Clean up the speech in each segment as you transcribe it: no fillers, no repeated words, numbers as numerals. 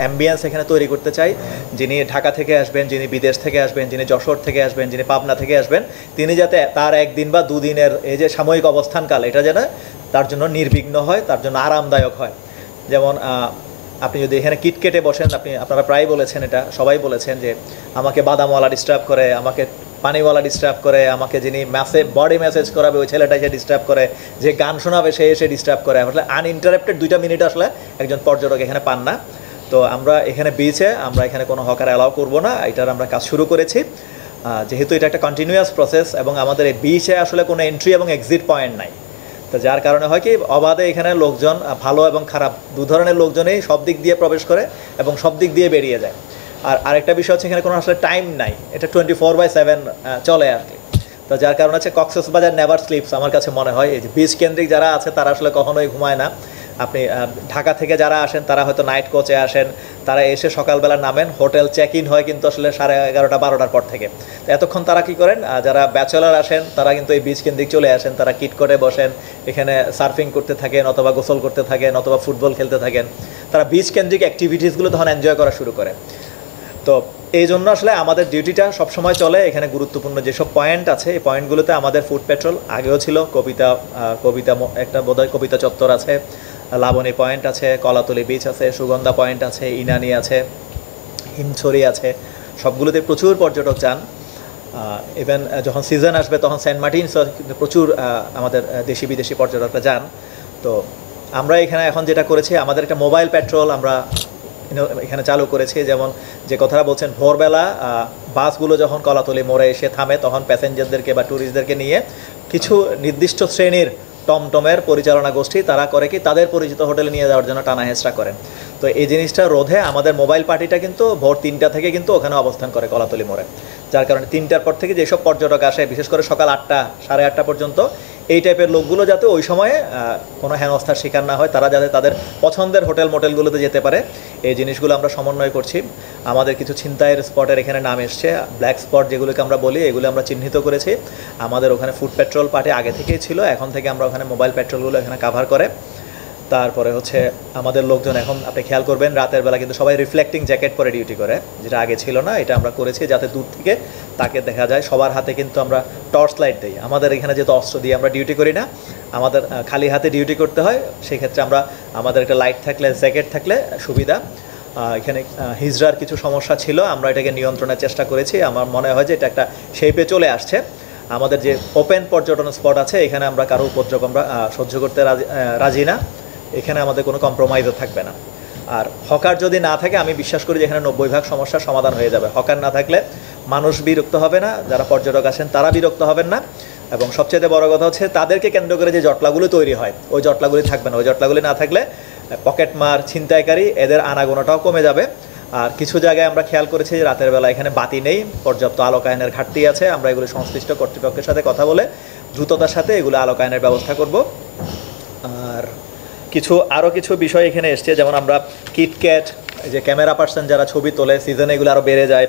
Ambience এখানে তৈরি করতে চাই। যিনি ঢাকা থেকে আসবেন, যিনি বিদেশ থেকে আসবেন, যিনি যশোর থেকে আসবেন, যিনি পাবনা থেকে আসবেন, তিনি যাতে তার একদিন বা দুদিনের এই যে সাময়িক অবস্থানকাল, এটা যেন তার জন্য নির্বিঘ্ন হয়, তার জন্য আরামদায়ক হয়। যেমন আপনি যদি এখানে কিটকেটে বসেন, আপনারা প্রায় বলেছেন, এটা সবাই বলেছেন যে আমাকে বাদামওয়ালা ডিস্টার্ব করে, আমাকে পানিওয়ালা ডিস্টার্ব করে, আমাকে যিনি বডি ম্যাসেজ করাবে ওই ছেলেটা এসে ডিস্টার্ব করে, যে গান শোনাবে সে এসে ডিস্টার্ব করে। আসলে আনইন্টারাপ্টেড 2টা মিনিট আসলে একজন পর্যটক এখানে পান না। তো আমরা এখানে বিচে আমরা এখানে কোনো হকার অ্যালাউ করবো না, এটার আমরা কাজ শুরু করেছি। যেহেতু এটা একটা কন্টিনিউয়াস প্রসেস এবং আমাদের এই বিচে আসলে কোনো এন্ট্রি এবং এক্সিট পয়েন্ট নাই, তো যার কারণে হয় কি অবাধে এখানে লোকজন, ভালো এবং খারাপ দু ধরনের লোকজনেই সব দিক দিয়ে প্রবেশ করে এবং সব দিক দিয়ে বেরিয়ে যায়। আর আরেকটা বিষয় হচ্ছে এখানে কোনো আসলে টাইম নাই, এটা 24/7 চলে আর কি। তো যার কারণে হচ্ছে কক্সবাজার নেভার স্লিপস আমার কাছে মনে হয়। এই যে বিচ কেন্দ্রিক যারা আছে তারা আসলে কখনোই ঘুমায় না। আপনি ঢাকা থেকে যারা আসেন তারা হয়তো নাইট কোচে আসেন, তারা এসে সকালবেলা নামেন, হোটেল চেক ইন হয় কিন্তু আসলে 11:30-12টার পর থেকে। তো এতক্ষণ তারা কি করেন, যারা ব্যাচেলার আসেন তারা কিন্তু এই বিচ কেন্দ্রিক চলে আসেন, তারা কিট করে বসেন, এখানে সার্ফিং করতে থাকেন অথবা গোসল করতে থাকেন অথবা ফুটবল খেলতে থাকেন। তারা বিচ কেন্দ্রিক অ্যাক্টিভিটিসগুলো তখন এনজয় করা শুরু করে। তো এই জন্য আসলে আমাদের ডিউটিটা সবসময় চলে। এখানে গুরুত্বপূর্ণ যেসব পয়েন্ট আছে এই পয়েন্টগুলোতে আমাদের ফুড পেট্রোল আগেও ছিল, কবিতা একটা বোধহয় কবিতা চত্বর আছে, লাবণী পয়েন্ট আছে, কলাতলি বিচ আছে, সুগন্ধা পয়েন্ট আছে, ইনানি আছে, হিমছড়ি আছে, সবগুলোতে প্রচুর পর্যটক যান। ইভেন যখন সিজন আসবে তখন সেন্ট মার্টিনস কিন্তু প্রচুর আমাদের দেশি বিদেশি পর্যটকরা যান। তো আমরা এখানে এখন যেটা করেছি, আমাদের একটা মোবাইল পেট্রোল আমরা এখানে চালু করেছি। যেমন যে কথাটা বলছেন, ভোরবেলা বাসগুলো যখন কলাতলি মোড়ে এসে থামে তখন প্যাসেঞ্জারদেরকে বা ট্যুরিস্টদেরকে নিয়ে কিছু নির্দিষ্ট শ্রেণীর টমটমের পরিচালনা গোষ্ঠী তারা করে কি তাদের পরিচিত হোটেলে নিয়ে যাওয়ার জন্য টানা হেঁচড়া করেন। তো এই জিনিসটা রোধে আমাদের মোবাইল পার্টিটা কিন্তু ভোর 3টা থেকে কিন্তু ওখানে অবস্থান করে কলাতলি মোড়ে। যার কারণে 3টার পর থেকে যেসব পর্যটক আসে, বিশেষ করে সকাল 8টা 8:30 পর্যন্ত, এই টাইপের লোকগুলো যাতে ওই সময়ে কোনো হেনস্থার শিকার না হয়, তারা যাতে তাদের পছন্দের হোটেল মোটেলগুলোতে যেতে পারে, এই জিনিসগুলো আমরা সমন্বয় করছি। আমাদের কিছু ছিনতাইয়ের স্পটের এখানে নাম এসছে, ব্ল্যাক স্পট যেগুলোকে আমরা বলি, এগুলো আমরা চিহ্নিত করেছি। আমাদের ওখানে ফুড পেট্রোল পার্টি আগে থেকেই ছিল, এখন থেকে আমরা ওখানে মোবাইল পেট্রোলগুলো এখানে কাভার করে। তারপরে হচ্ছে আমাদের লোকজন এখন আপনি খেয়াল করবেন রাতের বেলা কিন্তু সবাই রিফ্লেক্টিং জ্যাকেট পরে ডিউটি করে, যেটা আগে ছিল না। এটা আমরা করেছি যাতে দূর থেকে তাকে দেখা যায়। সবার হাতে কিন্তু আমরা টর্চ লাইট দিই। আমাদের এখানে যেহেতু অস্ত্র দিয়ে আমরা ডিউটি করি না, আমাদের খালি হাতে ডিউটি করতে হয়, সেক্ষেত্রে আমরা আমাদের একটা লাইট থাকলে, জ্যাকেট থাকলে সুবিধা। এখানে হিজড়ার কিছু সমস্যা ছিল, আমরা এটাকে নিয়ন্ত্রণের চেষ্টা করেছি। আমার মনে হয় যে এটা একটা শেপে চলে আসছে। আমাদের যে ওপেন পর্যটন স্পট আছে এখানে আমরা কারো উপদ্রব আমরা সহ্য করতে রাজি না, এখানে আমাদের কোনো কম্প্রোমাইজও থাকবে না। আর হকার যদি না থাকে, আমি বিশ্বাস করি যে এখানে 90% সমস্যার সমাধান হয়ে যাবে। হকার না থাকলে মানুষ বিরক্ত হবে না, যারা পর্যটক আসেন তারা বিরক্ত হবেন না, এবং সবচেয়ে বড় কথা হচ্ছে তাদেরকে কেন্দ্র করে যে জটলাগুলো তৈরি হয় ওই জটলাগুলি থাকবে না। ওই জটলাগুলি না থাকলে পকেটমার, ছিনতাইকারী, এদের আনাগোনাটাও কমে যাবে। আর কিছু জায়গায় আমরা খেয়াল করেছি যে রাতের বেলা এখানে বাতি নেই, পর্যাপ্ত আলোকায়নের ঘাটতি আছে। আমরা এগুলো সংশ্লিষ্ট কর্তৃপক্ষের সাথে কথা বলে দ্রুততার সাথে এগুলো আলোকায়নের ব্যবস্থা করব। আর আরও কিছু বিষয় এখানে এসছে, যেমন আমরা কিটক্যাট, যে ক্যামেরা পার্সন যারা ছবি তোলে, সিজনে এগুলো আরও বেড়ে যায়,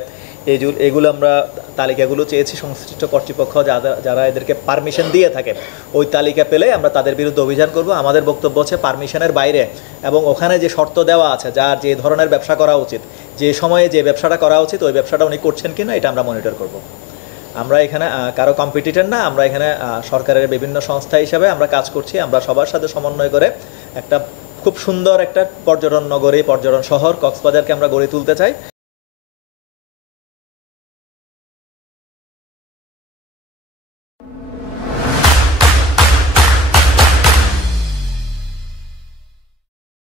এগুলো আমরা তালিকাগুলো চেয়েছি সংশ্লিষ্ট কর্তৃপক্ষ যারা এদেরকে পারমিশন দিয়ে থাকে, ওই তালিকা পেলে আমরা তাদের বিরুদ্ধে অভিযান করব। আমাদের বক্তব্য হচ্ছে পারমিশনের বাইরে এবং ওখানে যে শর্ত দেওয়া আছে, যার যে ধরনের ব্যবসা করা উচিত, যে সময়ে যে ব্যবসাটা করা উচিত ওই ব্যবসাটা উনি করছেন কিনা এটা আমরা মনিটর করব। আমরা এখানে কারো কম্পিটিটর না, আমরা এখানে সরকারের বিভিন্ন সংস্থা হিসাবে আমরা কাজ করছি। আমরা সবার সাথে সমন্বয় করে একটা খুব সুন্দর একটা পর্যটন নগরী, পর্যটন শহর কক্সবাজারকে আমরা গড়ে তুলতে চাই।